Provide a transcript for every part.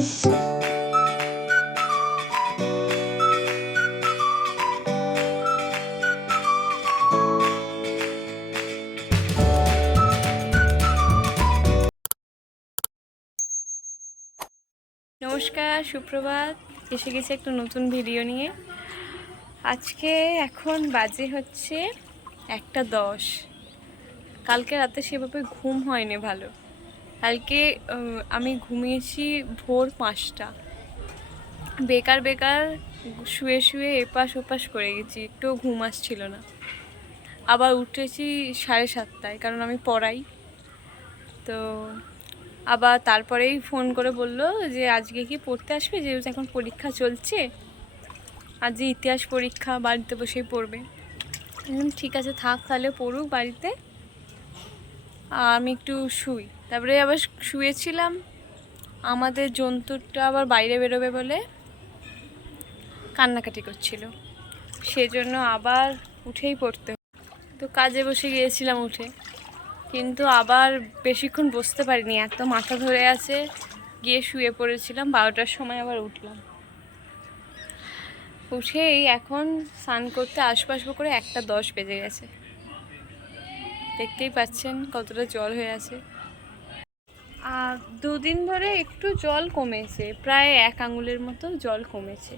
নমস্কার, সুপ্রভাত। এসে গেছে একটা নতুন ভিডিও নিয়ে। আজকে এখন বাজে হচ্ছে 1:10। কালকে রাতে সেভাবে ঘুম হয়নি ভালো। কালকে আমি ঘুমিয়েছি ভোর 5টা। বেকার বেকার শুয়ে শুয়ে এপাশ ওপাশ করে গেছি, একটুও ঘুম আসছিল না। আবার উঠেছি 7:30টায়, কারণ আমি পড়াই তো। আবার তারপরেই ফোন করে বললো যে আজকে কি পড়তে আসবে, যেহেতু এখন পরীক্ষা চলছে। আজ যে ইতিহাস পরীক্ষা, বাড়িতে বসেই পড়বে। ঠিক আছে, থাক তাহলে পড়ুক বাড়িতে, আমি একটু শুই। তারপরে আবার শুয়েছিলাম। আমাদের জন্তুটা আবার বাইরে বেরোবে বলে কান্নাকাটি করছিল, সেজন্য আবার উঠেই পড়তে। তো কাজে বসে গিয়েছিলাম উঠে, কিন্তু আবার বেশিক্ষণ বসতে পারিনি, এত মাথা ধরে আছে। গিয়ে শুয়ে পড়েছিলাম। 12টার সময় আবার উঠলাম। উঠেই এখন স্নান করতে আসবো করে 1:10 বেজে গেছে। দেখতেই পাচ্ছেন কতটা জল হয়ে আছে। আর 2 দিন ধরে একটু জল কমেছে, প্রায় 1 আঙুলের মতো জল কমেছে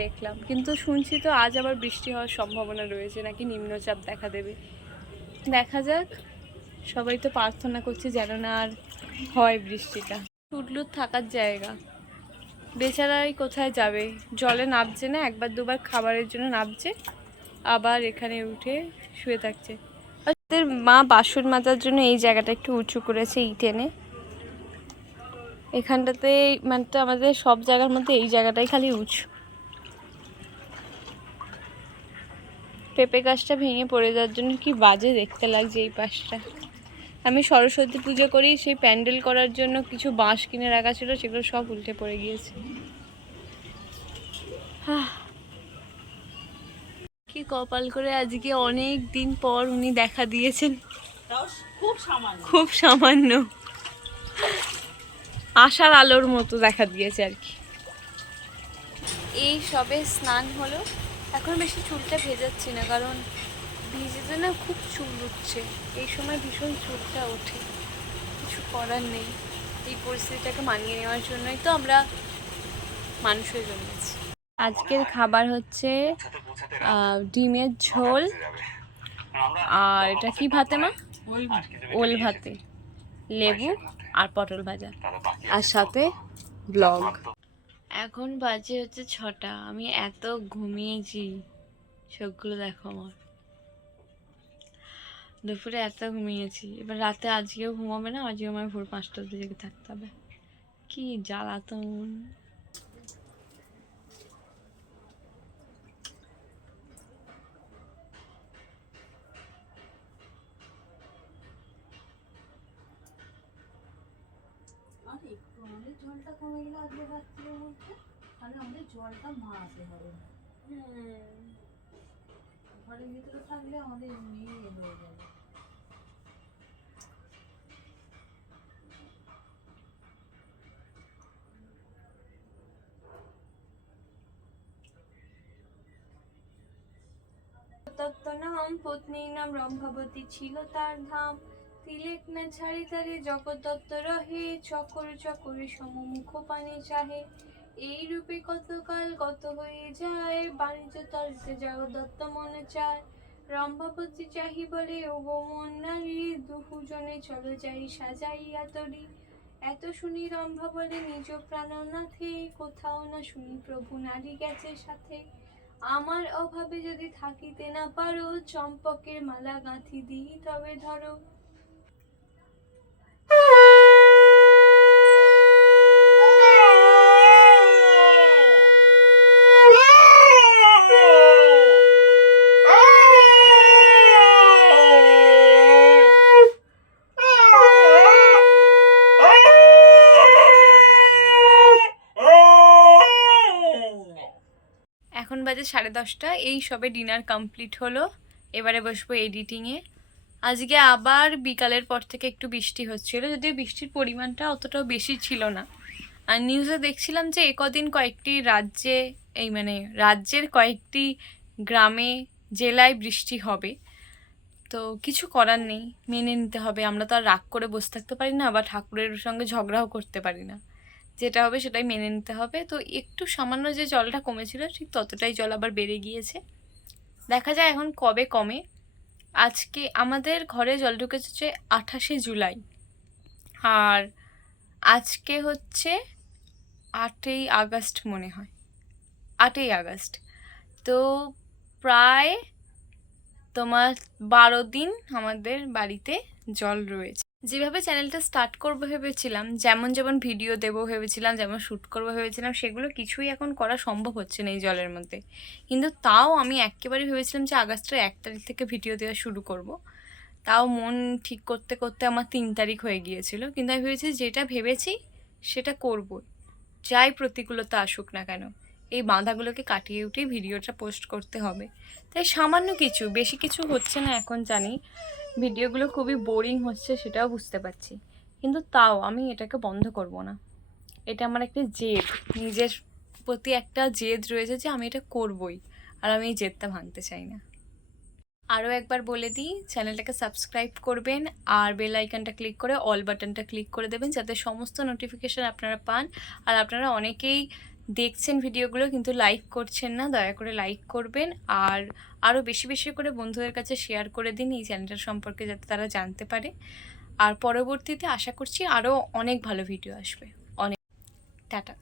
দেখলাম। কিন্তু শুনছি তো আজ আবার বৃষ্টি হওয়ার সম্ভাবনা রয়েছে, নাকি নিম্নচাপ দেখা দেবে। দেখা যাক, সবাই তো প্রার্থনা করছে যেন না আর হয় বৃষ্টিটা। টুটলুর থাকার জায়গা, বেচারাই কোথায় যাবে? জলে নামছে না, একবার দুবার খাবারের জন্য নামছে, আবার এখানে উঠে শুয়ে থাকছে। ওদের মা বাসন মাজার জন্য এই জায়গাটা একটু উঁচু করেছে ইট এনে। এখানটাতে মানে তো আমাদের সব জায়গার মধ্যে এই জায়গাটাই খালি উঁচু। পেঁপে গাছটা ভেঙে পড়ে যাওয়ার জন্য কি বাজে দেখতে লাগছে এই পাশটা। আমি সরস্বতী পুজো করি, সেই প্যান্ডেল করার জন্য কিছু বাঁশ কিনে রাখা ছিল, সেগুলো সব উল্টে পড়ে গিয়েছে। কি কপাল করে আজকে অনেক দিন পর উনি দেখা দিয়েছেন। খুব সামান্য আশার আলোর মতো দেখা দিয়েছে আর কি। এই সবে স্নান হলো। এখন বেশি চুলটা ভেজাচ্ছি না, কারণ ভিজেতে না খুব চুল উঠছে। এই সময় ভীষণ চুলটা ওঠে, কিছু করার নেই। এই পরিস্থিতিটাকে মানিয়ে নেওয়ার জন্যই তো আমরা মানুষ হয়ে জন্মেছি। আজকের খাবার হচ্ছে ডিমের ঝোল, আর এটা কি ভাতে মা? ওল ভাতে, লেবু আর পটল ভাজা, আর সাথে ব্লগ। এখন বাজে হচ্ছে 6টা। আমি এত ঘুমিয়েছি, চোখগুলো দেখো আমার। দুপুরে এত ঘুমিয়েছি, এবার রাতে আজকেও ঘুমাবে না, আজকেও আমার ভোর 5টাতে জেগে থাকতে হবে। কি জ্বালাতন। আমাদের জলটা কমে গেলে আজকে রাত্রের মধ্যে, তাহলে আমাদের জলটা মারাতে হবে। ঘরের ভিতরে থাকলে আমাদের এমনি হয়ে যাবে। তত্ত্ব নাম পত্নীর নাম রম্ভাবতী ছিল তার ধাম। তিলেক না ছাড়ি তারে জগদ্দত্ত রহে, চকর চকরে সমমুখ পানে চাহে। এই রূপে কতকাল গত হয়ে যায়, বাণিজ্য তর্কে জগদ্দত্ত মনে চায়। রম্ভাবতী চাহি বলে ও গো মন নারী, দুহুজনে চলো যাই সাজাইয়া তরি। এত শুনি রম্ভা বলে নিজ প্রাণনাথে, কোথাও না শুনি প্রভু নারী গেছে সাথে। আমার অভাবে যদি থাকিতে না পারো, চম্পকের মালা গাঁথি দিই তবে ধরো। এখন বাজে 10:30। এই সবে ডিনার কমপ্লিট হলো, এবারে বসবো এডিটিংয়ে। আজকে আবার বিকালের পর থেকে একটু বৃষ্টি হচ্ছিল, যদিও বৃষ্টির পরিমাণটা অতটাও বেশি ছিল না। আর নিউজে দেখছিলাম যে কদিন কয়েকটি রাজ্যে রাজ্যের কয়েকটি গ্রামে জেলায় বৃষ্টি হবে। তো কিছু করার নেই, মেনে নিতে হবে। আমরা তো আর রাগ করে বসে থাকতে পারি না, বা ঠাকুরের সঙ্গে ঝগড়াও করতে পারি না। যেটা হবে সেটাই মেনে নিতে হবে। তো একটু সামান্য যে জলটা কমেছিল ঠিক ততটাই জল আবার বেড়ে গিয়েছে। দেখা যায় এখন কবে কমে। আজকে আমাদের ঘরে জল ঢুকেছে 28শে জুলাই, আর আজকে হচ্ছে 8ই আগস্ট মনে হয়, 8ই আগস্ট। তো প্রায় তোমার 12 দিন আমাদের বাড়িতে জল রয়েছে। যেভাবে চ্যানেলটা স্টার্ট করবো ভেবেছিলাম, যেমন যেমন ভিডিও দেবো ভেবেছিলাম, যেমন শ্যুট করবো ভেবেছিলাম, সেগুলো কিছুই এখন করা সম্ভব হচ্ছে না এই জলের মধ্যে। কিন্তু তাও আমি একেবারে ভেবেছিলাম যে আগস্টের 1 তারিখ থেকে ভিডিও দেওয়া শুরু করব। তাও মন ঠিক করতে করতে আমার 3 তারিখ হয়ে গিয়েছিল। কিন্তু আমি ভেবেছি যেটা ভেবেছি সেটা করব, যাই প্রতিকূলতা আসুক না কেন। এই বাধাগুলোকে কাটিয়ে উঠেই ভিডিওটা পোস্ট করতে হবে। তাই সামান্য কিছু, বেশি কিছু হচ্ছে না এখন জানি, ভিডিওগুলো খুবই বোরিং হচ্ছে সেটাও বুঝতে পারছি, কিন্তু তাও আমি এটাকে বন্ধ করব না। এটা আমার একটা জেদ, নিজের প্রতি একটা জেদ রয়েছে যে আমি এটা করবই, আর আমি এই জেদটা ভাঙতে চাই না। আরও একবার বলে দিই, চ্যানেলটাকে সাবস্ক্রাইব করবেন আর বেল আইকনটা ক্লিক করে অল বাটনটা ক্লিক করে দেবেন, যাতে সমস্ত নোটিফিকেশান আপনারা পান। আর আপনারা অনেকেই দেখছেন ভিডিওগুলো কিন্তু লাইক করছেন না, দয়া করে লাইক করবেন। আর আরও বেশি বেশি করে বন্ধুদের কাছে শেয়ার করে দিন এই চ্যানেলটার সম্পর্কে, যাতে তারা জানতে পারে। আর পরবর্তীতে আশা করছি আরও অনেক ভালো ভিডিও আসবে। অনেক টাটা।